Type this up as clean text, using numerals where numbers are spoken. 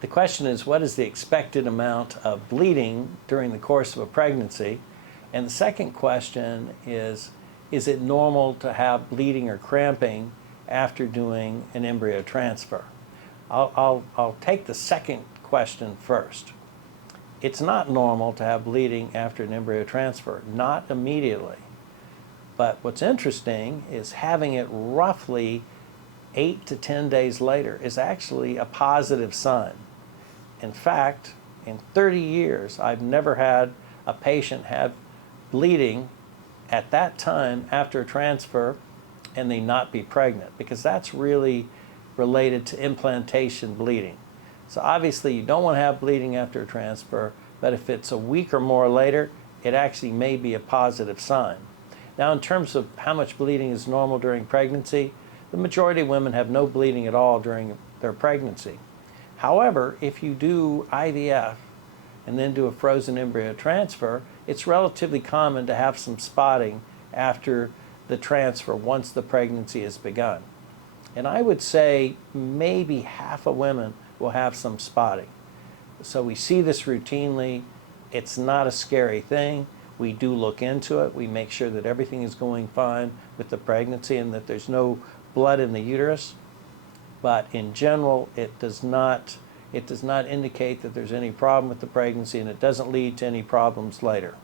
The question is, what is the expected amount of bleeding during the course of a pregnancy? And the second question is it normal to have bleeding or cramping after doing an embryo transfer? I'll take the second question first. It's not normal to have bleeding after an embryo transfer, not immediately. But what's interesting is having it roughly 8 to 10 days later is actually a positive sign. In fact, in 30 years, I've never had a patient have bleeding at that time after a transfer and they not be pregnant, because that's really related to implantation bleeding. So obviously you don't want to have bleeding after a transfer, but if it's a week or more later, it actually may be a positive sign. Now, in terms of how much bleeding is normal during pregnancy, the majority of women have no bleeding at all during their pregnancy. However, if you do IVF and then do a frozen embryo transfer, it's relatively common to have some spotting after the transfer once the pregnancy has begun. And I would say maybe half of women will have some spotting. So we see this routinely. It's not a scary thing. We do look into it. We make sure that everything is going fine with the pregnancy and that there's no blood in the uterus. But in general, it does not indicate that there's any problem with the pregnancy, and it doesn't lead to any problems later.